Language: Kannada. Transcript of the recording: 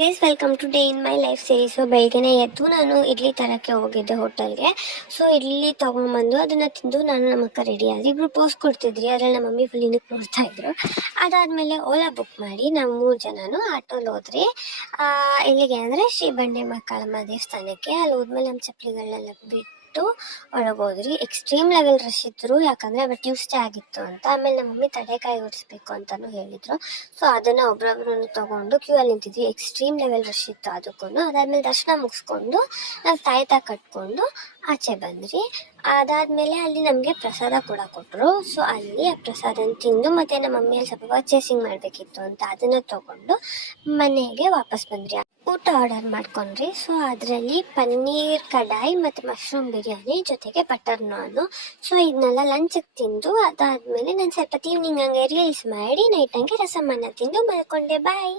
Guys, welcome to day in my life series. ಬೆಳಗ್ಗೆನೆ ಎದ್ದು ನಾನು ಇಡ್ಲಿ ತರಕ್ಕೆ ಹೋಗಿದ್ದೆ ಹೋಟೆಲ್ಗೆ. ಸೊ ಇಡ್ಲಿ ತೊಗೊಂಬಂದು ಅದನ್ನು ತಿಂದು ನಾನು ನಮ್ಮ ಅಕ್ಕ ರೆಡಿ ಆದ್ರಿ. ಇಬ್ರು ಪೋಸ್ಟ್ ಕೊಡ್ತಿದ್ರಿ, ಅದ್ರಲ್ಲಿ ನಮ್ಮ ಮಮ್ಮಿ ಫುಲ್ ಇನ್ನಕ್ಕೆ ನೋಡ್ತಾ ಇದ್ರು. ಅದಾದಮೇಲೆ ಓಲಾ ಬುಕ್ ಮಾಡಿ ನಾವು 3 ಜನನು ಆಟೋಲ್ಲಿ ಹೋದ್ರಿ. ಎಲ್ಲಿಗೆ ಅಂದರೆ ಶ್ರೀ ಬಂಡೆ ಮಕ್ಕಳಮ್ಮ ದೇವಸ್ಥಾನಕ್ಕೆ. ಅಲ್ಲಿ ಹೋದ್ಮೇಲೆ ನಮ್ಮ ಚಪ್ಪಲಿಗಳನ್ನೆಲ್ಲ ಬಿಟ್ಟು ಒಳಗೋದ್ರಿ. ಎಕ್ಸ್ಟ್ರೀಮ್ ಲೆವೆಲ್ ರಶ್ ಇದ್ರು, ಯಾಕಂದರೆ ಅವತ್ತು ಟ್ಯೂಸ್ಡೇ ಆಗಿತ್ತು ಅಂತ. ಆಮೇಲೆ ನಮ್ಮ ಮಮ್ಮಿ ತಡೆಕಾಯಿ ಓಡಿಸ್ಬೇಕು ಅಂತಲೂ ಹೇಳಿದರು. ಸೊ ಅದನ್ನು ಒಬ್ರೊಬ್ರು ತೊಗೊಂಡು ಕ್ಯೂ ಅಲ್ಲಿ ನಿಂತಿದ್ವಿ. ಎಕ್ಸ್ಟ್ರೀಮ್ ಲೆವೆಲ್ ರಶ್ ಇತ್ತು ಅದಕ್ಕೂ. ಅದಾದಮೇಲೆ ದರ್ಶನ ಮುಗಿಸ್ಕೊಂಡು ನಾವು ತಾಯ್ತಾ ಕಟ್ಕೊಂಡು ಆಚೆ ಬಂದ್ರಿ. ಅದಾದಮೇಲೆ ಅಲ್ಲಿ ನಮಗೆ ಪ್ರಸಾದ ಕೂಡ ಕೊಟ್ಟರು. ಸೊ ಅಲ್ಲಿ ಆ ಪ್ರಸಾದನ ತಿಂದು ಮತ್ತು ನಮ್ಮ ಮಮ್ಮಿಯಲ್ಲಿ ಸ್ವಲ್ಪ ಪರ್ಚೇಸಿಂಗ್ ಮಾಡಬೇಕಿತ್ತು ಅಂತ ಅದನ್ನು ತೊಗೊಂಡು ಮನೆಗೆ ವಾಪಸ್ ಬಂದ್ರಿ. ಊಟ ಆರ್ಡರ್ ಮಾಡ್ಕೊಂಡ್ರಿ. ಸೊ ಅದರಲ್ಲಿ ಪನ್ನೀರ್ ಕಡಾಯಿ ಮತ್ತು ಮಶ್ರೂಮ್ ಬಿರಿಯಾನಿ ಜೊತೆಗೆ ಬಟರ್ ನಾನು. ಸೊ ಇದನ್ನೆಲ್ಲ ಲಂಚಿಗೆ ತಿಂದು ಅದಾದಮೇಲೆ ನಾನು ಸ್ವಲ್ಪ ಈವ್ನಿಂಗ್ ಹಂಗೆ ರೀಲ್ಸ್ ಮಾಡಿ ನೈಟ್ ಹಂಗೆ ರಸಮನ್ನ ತಿಂದು ಮಲ್ಕೊಂಡೆ. ಬಾಯ್.